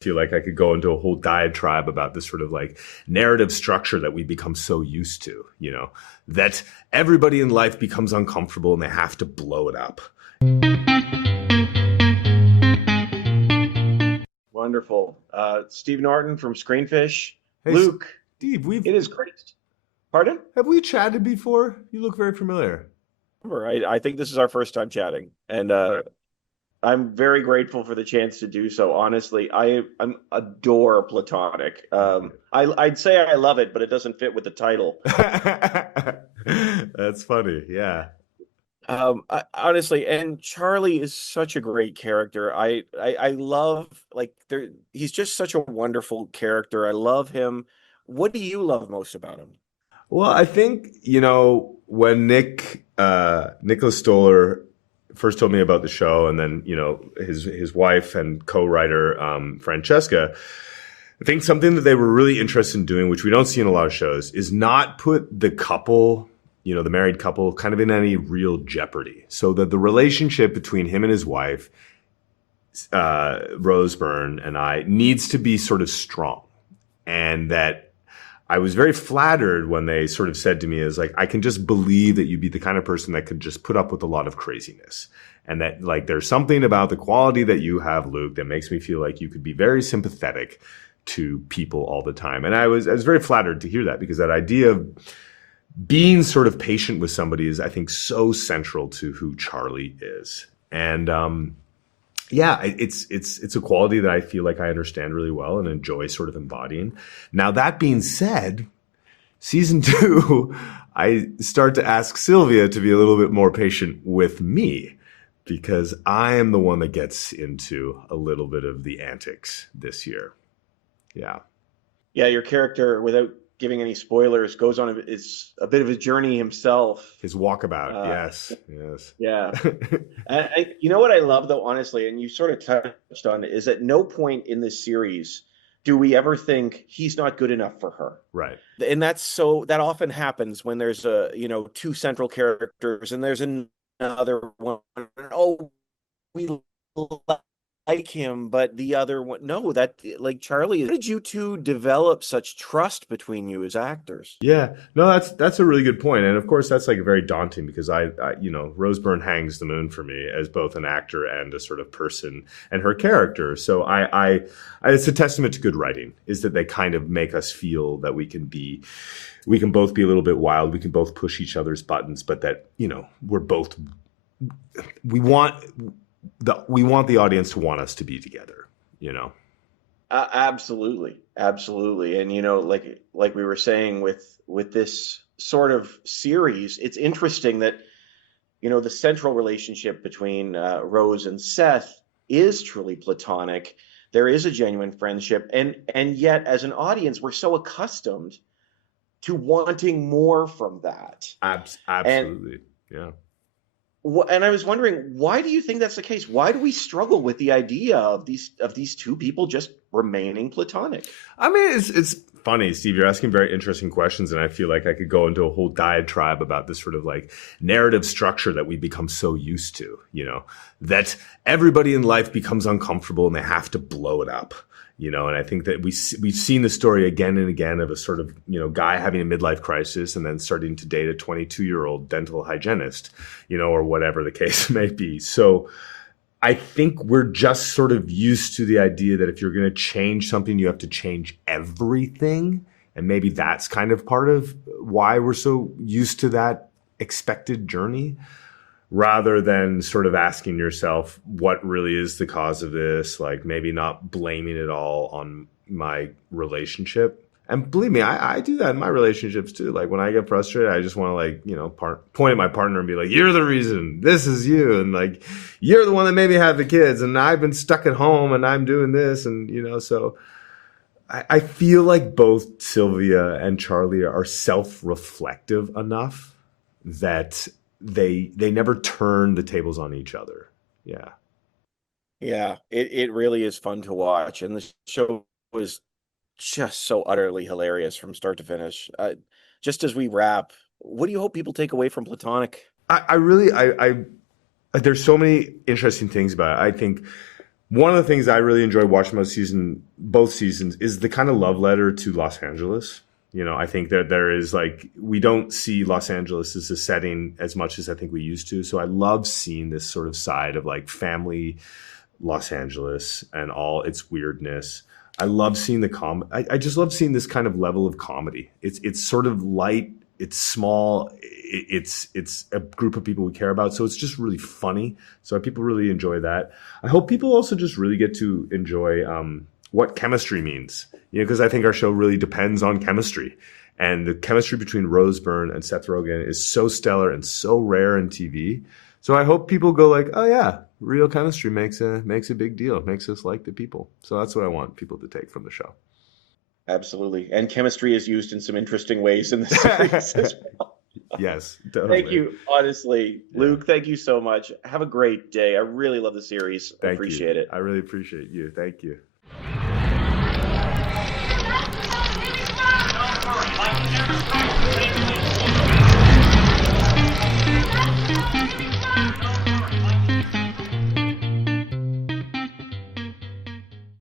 feel like I could go into a whole diatribe about this sort of like narrative structure that we become so used to, that everybody in life becomes uncomfortable and they have to blow it up. Wonderful. Steve Norton from Screenfish. Hey, Luke, Steve, it is great. Pardon? have we chatted before? You look very familiar. I think this is our first time chatting, and I'm very grateful for the chance to do so. Honestly, I adore Platonic. I'd say I love it, but it doesn't fit with the title. That's funny. Yeah. Honestly, and Charlie is such a great character. I love he's just such a wonderful character. I love him. What do you love most about him? Well, I think, when Nicholas Stoller first told me about the show, and then, his wife and co-writer, Francesca, I think something that they were really interested in doing, which we don't see in a lot of shows, is not put the couple, the married couple, kind of in any real jeopardy. So that the relationship between him and his wife, Rose Byrne and I, needs to be sort of strong. And that I was very flattered when they sort of said to me, is like, I can just believe that you'd be the kind of person that could just put up with a lot of craziness. And that, like, there's something about the quality that you have, Luke, that makes me feel like you could be very sympathetic to people all the time. And I was very flattered to hear that, because that idea of being sort of patient with somebody is, I think, so central to who Charlie is. And yeah, it's a quality that I feel like I understand really well and enjoy sort of embodying. Now, that being said, season 2, I start to ask Sylvia to be a little bit more patient with me, because I am the one that gets into a little bit of the antics this year. Yeah. Yeah, your character, without giving any spoilers, goes on is a bit of a journey himself. His walkabout. Yes. Yeah. You know what I love, though, honestly, and you sort of touched on it, is at no point in this series do we ever think he's not good enough for her. Right. And that often happens when there's two central characters and there's another one. Oh, we like him, but the other one, no, that, like, Charlie, how did you two develop such trust between you as actors? Yeah, no, that's a really good point. And of course, that's like very daunting, because I Rose Byrne hangs the moon for me as both an actor and a sort of person, and her character. So I it's a testament to good writing, is that they kind of make us feel that we can both be a little bit wild. We can both push each other's buttons, but that, we want the audience to want us to be together, Absolutely. And like we were saying with this sort of series, it's interesting that the central relationship between Rose and Seth is truly platonic. There is a genuine friendship, and yet as an audience, we're so accustomed to wanting more from that. Absolutely. Yeah. And I was wondering, why do you think that's the case? Why do we struggle with the idea of these two people just remaining platonic? I mean, it's funny, Steve. You're asking very interesting questions, and I feel like I could go into a whole diatribe about this sort of like narrative structure that we become so used to, that everybody in life becomes uncomfortable and they have to blow it up. And I think that we've seen the story again and again of a sort of, guy having a midlife crisis and then starting to date a 22-year-old dental hygienist, or whatever the case may be. So I think we're just sort of used to the idea that if you're going to change something, you have to change everything. And maybe that's kind of part of why we're so used to that expected journey, rather than sort of asking yourself, what really is the cause of this? Like, maybe not blaming it all on my relationship. And believe me, I do that in my relationships too. Like, when I get frustrated, I just want to point at my partner and be like, you're the reason, this is you. And like, you're the one that made me have the kids, and I've been stuck at home and I'm doing this. And, so I feel like both Sylvia and Charlie are self-reflective enough that they never turn the tables on each other. Yeah, it really is fun to watch, and the show was just so utterly hilarious from start to finish. Just as we wrap, what do you hope people take away from Platonic? I really there's so many interesting things about it. I think One of the things I really enjoy watching both seasons, is the kind of love letter to Los Angeles. I think that there is we don't see Los Angeles as a setting as much as I think we used to. So I love seeing this sort of side of family Los Angeles and all its weirdness. I love seeing I just love seeing this kind of level of comedy. It's sort of light. It's small. It's a group of people we care about. So it's just really funny. So people really enjoy that. I hope people also just really get to enjoy what chemistry means. Because I think our show really depends on chemistry. And the chemistry between Rose Byrne and Seth Rogen is so stellar and so rare in TV. So I hope people go oh yeah, real chemistry makes a big deal, makes us like the people. So that's what I want people to take from the show. Absolutely. And chemistry is used in some interesting ways in the series as well. Yes, definitely. Thank you, honestly. Yeah. Luke, thank you so much. Have a great day. I really love the series. I appreciate it. I really appreciate you. Thank you.